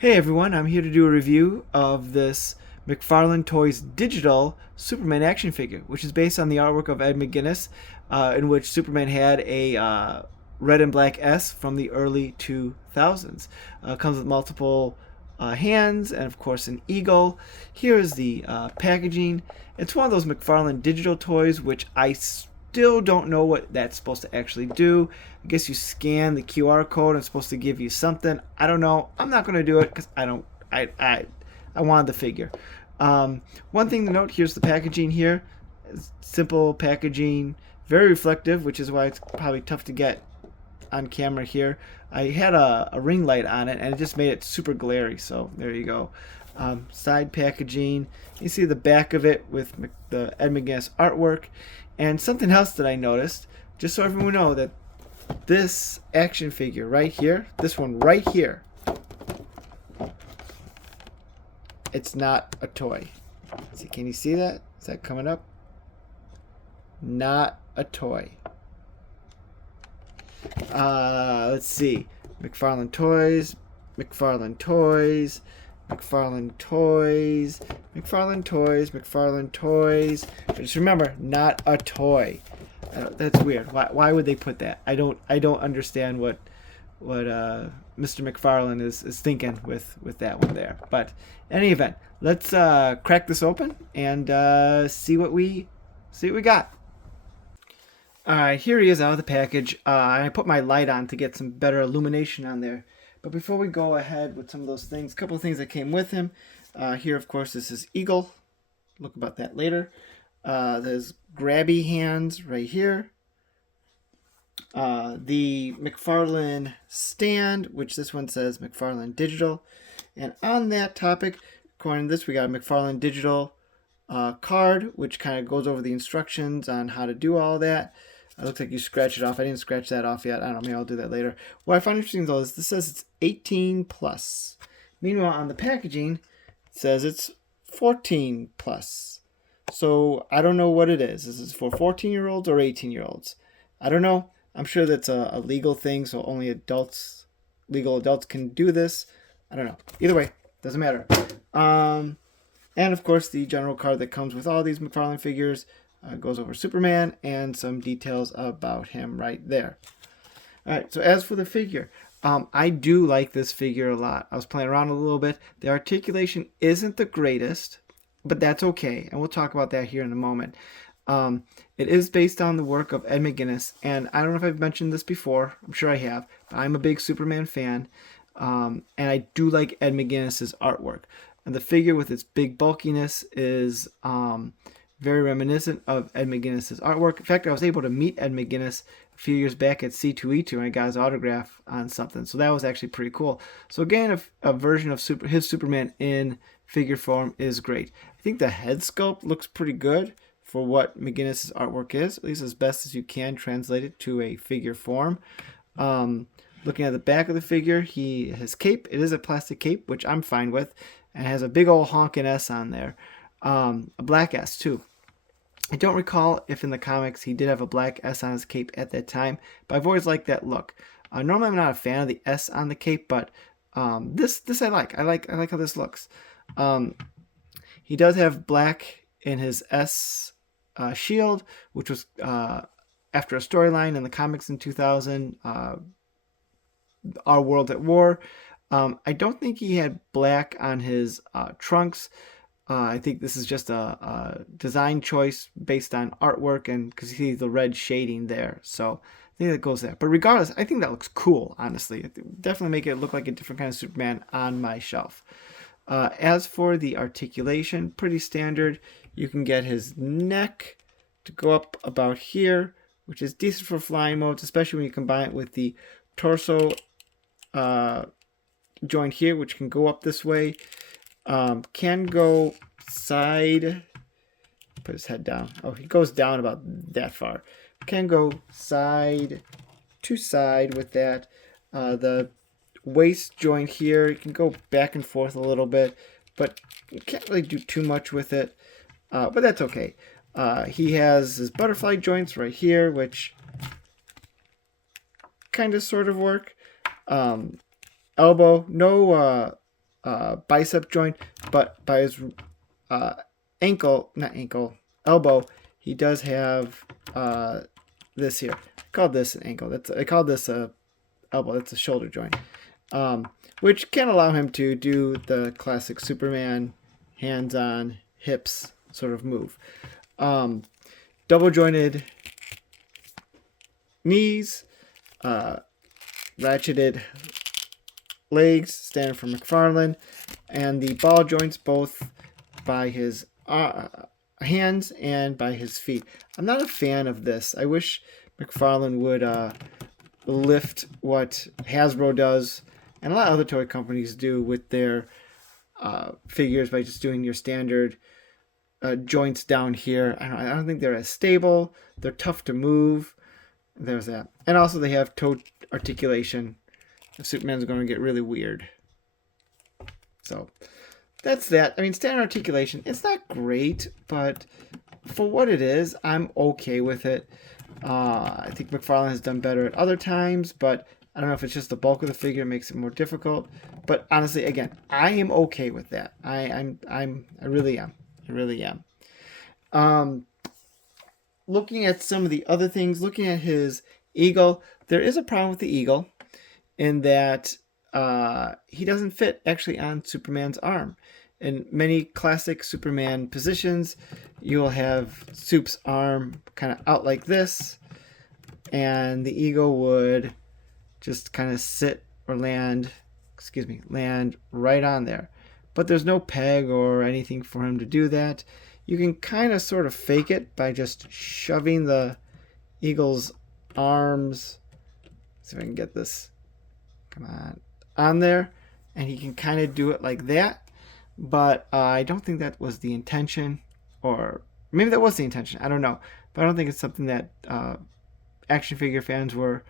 Hey everyone, I'm here to do a review of this McFarlane Toys Digital Superman action figure, which is based on the artwork of Ed McGuinness, in which Superman had a red and black S from the early 2000s. Comes with multiple hands and, of course, an eagle. Here is the packaging. It's one of those McFarlane Digital toys, which I still don't know what that's supposed to actually do. I guess you scan the QR code and it's supposed to give you something. I don't know. I'm not going to do it because I don't. I wanted the figure. One thing to note: here's the packaging here. Simple packaging, very reflective, which is why it's probably tough to get on camera here. I had a ring light on it and it just made it super glary. So there you go. Side packaging. You see the back of it with the Ed McGuinness artwork. And something else that I noticed, just so everyone know that this action figure right here, this one right here, it's not a toy. See, can you see that? Is that coming up? Not a toy. Let's see. McFarlane Toys, McFarlane Toys, McFarlane Toys, McFarlane Toys, McFarlane Toys. But just remember, not a toy. That's weird. Why would they put that? I don't understand what Mr. McFarlane is thinking with that one there. But in any event, let's crack this open and see what we got. All right, here he is out of the package. I put my light on to get some better illumination on there. But before we go ahead with some of those things, a couple of things that came with him. Here, of course, this is Eagle. Look about that later. There's grabby hands right here. The McFarlane stand, which this one says McFarlane Digital. And on that topic, according to this, we got a McFarlane Digital card, which kind of goes over the instructions on how to do all that. It looks like you scratch it off. I didn't scratch that off yet. I don't know. Maybe I'll do that later. What I find interesting, though, is this says it's 18 plus. Meanwhile, on the packaging, it says it's 14 plus. So I don't know what it is. Is this for 14-year-olds or 18-year-olds? I don't know. I'm sure that's a legal thing, so only legal adults can do this. I don't know. Either way, doesn't matter. And of course, the general card that comes with all these McFarlane figures goes over Superman and some details about him right there. All right, so as for the figure, I do like this figure a lot. I was playing around a little bit. The articulation isn't the greatest, but that's okay, and we'll talk about that here in a moment. It is based on the work of Ed McGuinness, and I don't know if I've mentioned this before. I'm sure I have, but I'm a big Superman fan, and I do like Ed McGuinness's artwork. And the figure with its big bulkiness is very reminiscent of Ed McGuinness's artwork. In fact, I was able to meet Ed McGuinness a few years back at C2E2 and I got his autograph on something. So that was actually pretty cool. So again, a version of his Superman in figure form is great. I think the head sculpt looks pretty good for what McGuinness's artwork is, at least as best as you can translate it to a figure form. Looking at the back of the figure, his cape, it is a plastic cape, which I'm fine with, and has a big old honking S on there. A black S too. I don't recall if in the comics he did have a black S on his cape at that time, but I've always liked that look. Normally I'm not a fan of the S on the cape, but this I like. I like how this looks. He does have black in his S shield, which was after a storyline in the comics in 2000, Our World at War. I don't think he had black on his trunks. I think this is just a design choice based on artwork, and because you see the red shading there. So I think that goes there. But regardless, I think that looks cool, honestly. It definitely make it look like a different kind of Superman on my shelf. As for the articulation, pretty standard. You can get his neck to go up about here, which is decent for flying modes, especially when you combine it with the torso joint here, which can go up this way. Can go side, put his head down. Oh, he goes down about that far. Can go side to side with that. The waist joint here, you can go back and forth a little bit, but you can't really do too much with it. But that's okay. He has his butterfly joints right here, which kind of sort of work. Elbow, no bicep joint, but by his elbow, he does have this here. I call this an ankle. I call this a elbow. That's a shoulder joint, which can allow him to do the classic Superman hands on hips sort of move. Double jointed knees, ratcheted legs, standard for McFarlane, and the ball joints both by his hands and by his feet. I'm not a fan of this. I wish McFarlane would lift what Hasbro does and a lot of other toy companies do with their figures by just doing your standard joints down here. I don't think they're as stable. They're tough to move. There's that. And also they have toe articulation. Superman's going to get really weird. So that's that. I mean, standard articulation, it's not great, but for what it is, I'm okay with it. I think McFarlane has done better at other times, but I don't know if it's just the bulk of the figure makes it more difficult. But honestly, again, I am okay with that. I really am. I really am. Looking at some of the other things, looking at his eagle, there is a problem with the eagle in that he doesn't fit actually on Superman's arm. In many classic Superman positions, you'll have Soup's arm kind of out like this, and the eagle would just kind of sit or land right on there. But there's no peg or anything for him to do that. You can kind of sort of fake it by just shoving the eagle's arms. See if I can get this. Come on there. And he can kind of do it like that. But I don't think that was the intention. Or maybe that was the intention. I don't know. But I don't think it's something that action figure fans were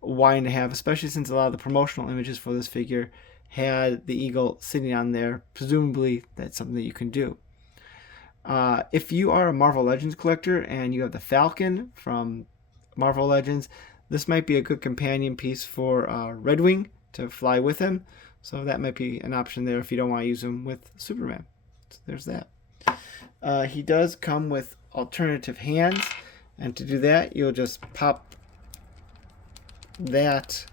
wanting to have, especially since a lot of the promotional images for this figure had the eagle sitting on there. Presumably that's something that you can do. If you are a Marvel Legends collector and you have the Falcon from Marvel Legends, this might be a good companion piece for Red Wing to fly with him. So that might be an option there if you don't want to use him with Superman. So there's that. He does come with alternative hands. And to do that, you'll just pop that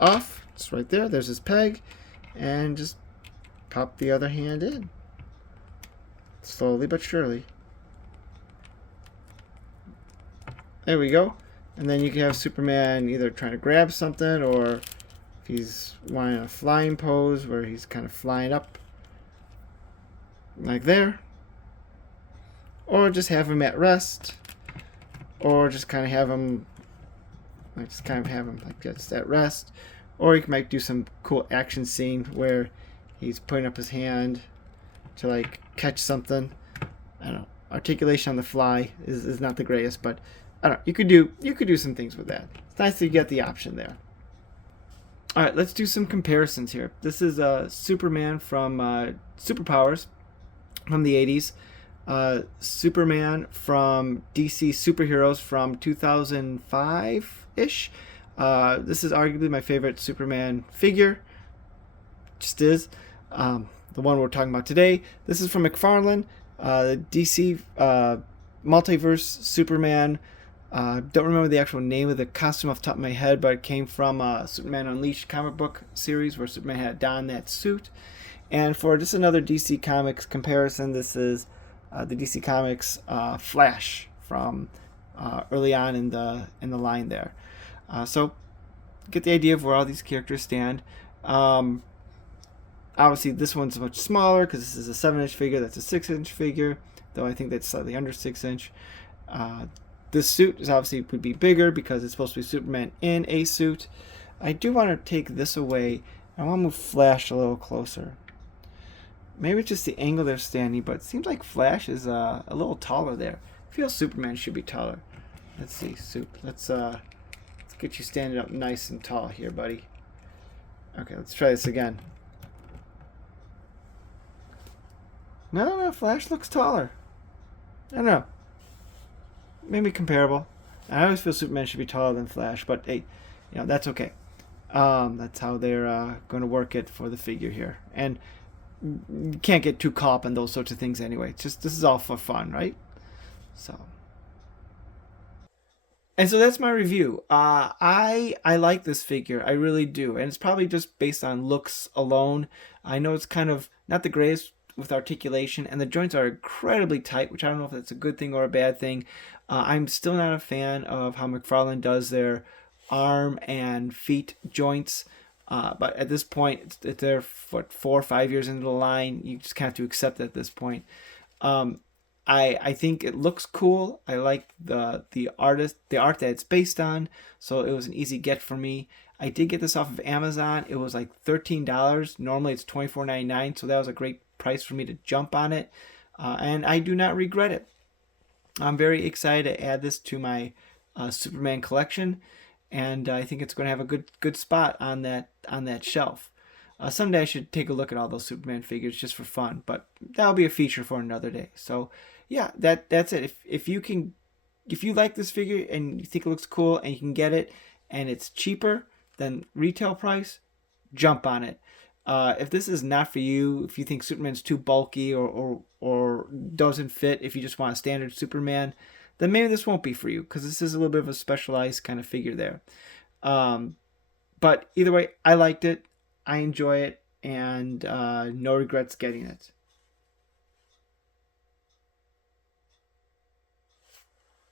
off. It's right there. There's his peg. And just pop the other hand in. Slowly but surely. There we go. And then you can have Superman either trying to grab something, or if he's wanting a flying pose where he's kind of flying up like there. Or just have him at rest. Or just kind of have him like just at rest. Or you might do some cool action scene where he's putting up his hand to like catch something. I don't know. Articulation on the fly is not the greatest, but I don't know. You could do some things with that. It's nice that you get the option there. All right, let's do some comparisons here. This is Superman from Superpowers from the 80s. Superman from DC Superheroes from 2005-ish. This is arguably my favorite Superman figure. Just is. The one we're talking about today. This is from McFarlane. DC Multiverse Superman. Don't remember the actual name of the costume off the top of my head, but it came from Superman Unleashed comic book series where Superman had donned that suit. And for just another DC Comics comparison, this is the DC Comics Flash from early on in the line there. So get the idea of where all these characters stand. Obviously, this one's much smaller because this is a 7-inch figure. That's a 6-inch figure, though I think that's slightly under 6-inch. This suit is obviously would be bigger because it's supposed to be Superman in a suit. I do want to take this away. I want to move Flash a little closer. Maybe it's just the angle they're standing, but it seems like Flash is a little taller there. I feel Superman should be taller. Let's see, Soup. Let's get you standing up nice and tall here, buddy. Okay, let's try this again. No, Flash looks taller. I don't know. Maybe comparable. I always feel Superman should be taller than Flash, but hey, that's okay. That's how they're going to work it for the figure here. And you can't get too caught up in those sorts of things anyway. It's just, this is all for fun, right? So, and so that's my review. I like this figure. I really do, and it's probably just based on looks alone. I know it's kind of not the greatest with articulation, and the joints are incredibly tight, which I don't know if that's a good thing or a bad thing. I'm still not a fan of how McFarlane does their arm and feet joints. But at this point, they're what, 4 or 5 years into the line. You just kind of have to accept it at this point. Um, I think it looks cool. I like the art that it's based on, so it was an easy get for me. I did get this off of Amazon. It was like $13. Normally it's $24.99, so that was a great price for me to jump on it, and I do not regret it. I'm very excited to add this to my Superman collection, and I think it's going to have a good spot on that shelf. Someday I should take a look at all those Superman figures just for fun, but that'll be a feature for another day. So yeah, that's it. If you like this figure and you think it looks cool and you can get it and it's cheaper than retail price, jump on it. If this is not for you, if you think Superman's too bulky or doesn't fit, if you just want a standard Superman, then maybe this won't be for you because this is a little bit of a specialized kind of figure there. Um, but either way, I liked it. I enjoy it, and no regrets getting it.